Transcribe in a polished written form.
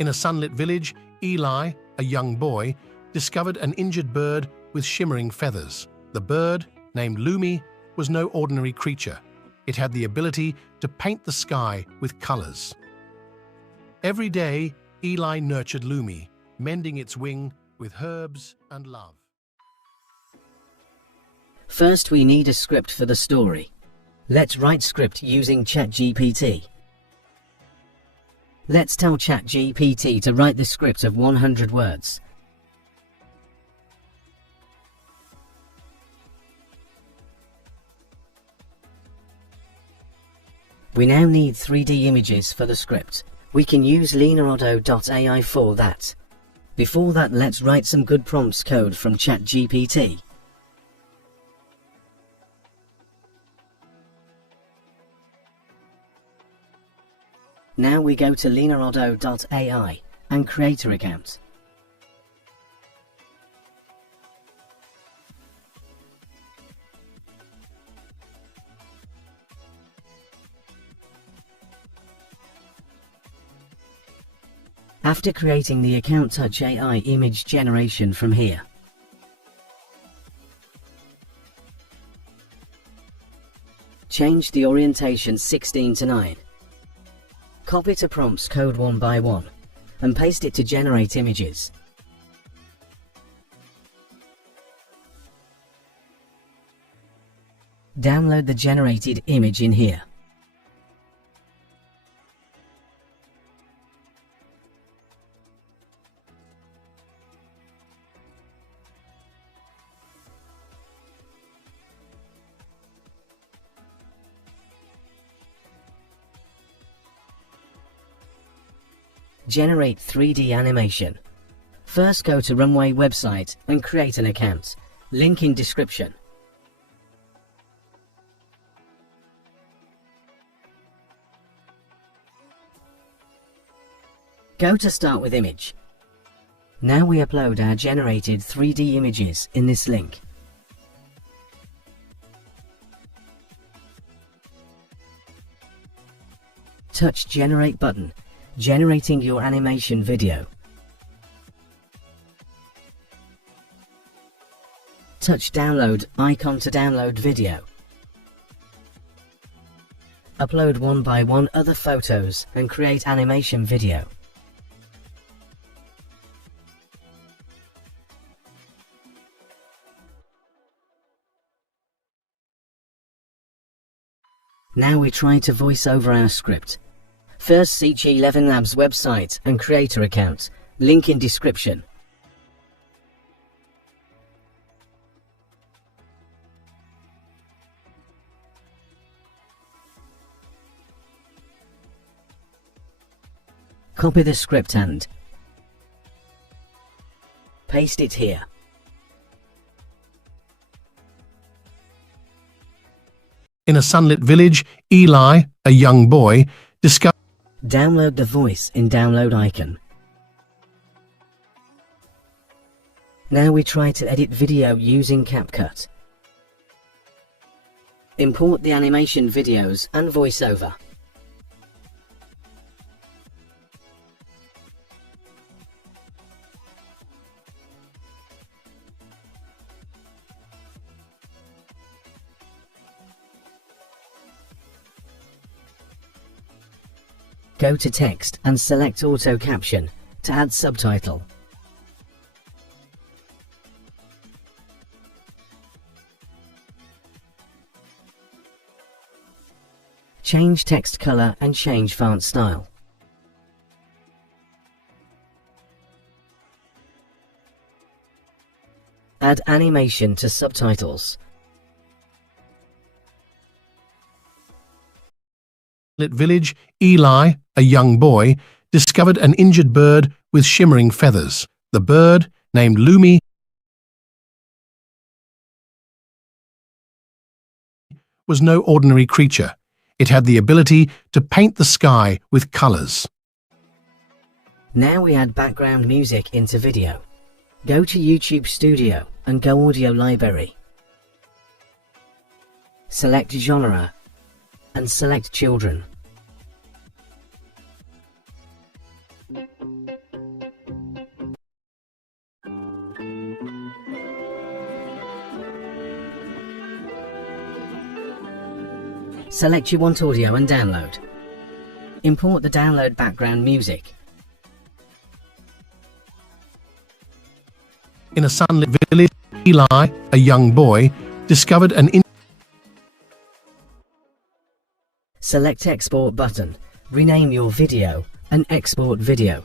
In a sunlit village, Eli, a young boy, discovered an injured bird with shimmering feathers. The bird, named 𝐂𝐫𝐞𝐞, was no ordinary creature. It had the ability to paint the sky with colors. Every day, Eli nurtured 𝐂𝐫𝐞𝐞, mending its wing with herbs and love. First, we need a script for the story. Let's write script using ChatGPT. Let's tell ChatGPT to write the script of 100 words. We now need 3D images for the script. We can use leonardo.ai for that. Before that, let's write some good prompts code from ChatGPT. Now we go to leonardo.ai and create an account. After creating the account, touch AI image generation from here. Change the orientation 16:9. Copy to prompts code one by one and paste it to generate images. Download the generated image in here. Generate 3D animation. First, go to Runway website and create an account. Link in description. Go to Start with Image. Now we upload our generated 3D images in this link. Touch Generate button, generating your animation video. Touch Download icon to download video. Upload one by one other photos and create animation video. Now we try to voice over our script. First, see 𝐂11 Labs website and creator account. Link in description. Copy the script and paste it here. In a sunlit village, Eli, a young boy, discovered. Download the voice in download icon. Now we try to edit video using CapCut. Import the animation videos and voiceover. Go to Text and select Auto Caption to add subtitle. Change text color and change font style. Add animation to subtitles. Village, Eli, a young boy, discovered an injured bird with shimmering feathers. The bird, named 𝐂𝐫𝐞𝐞, was no ordinary creature. It had the ability to paint the sky with colors. Now we add background music into video. Go to YouTube Studio and go Audio Library. Select Genre and select Children. Select you want audio and download. Import the download background music. In a sunlit village, Eli, a young boy, discovered an Select export button. Rename your video and export video.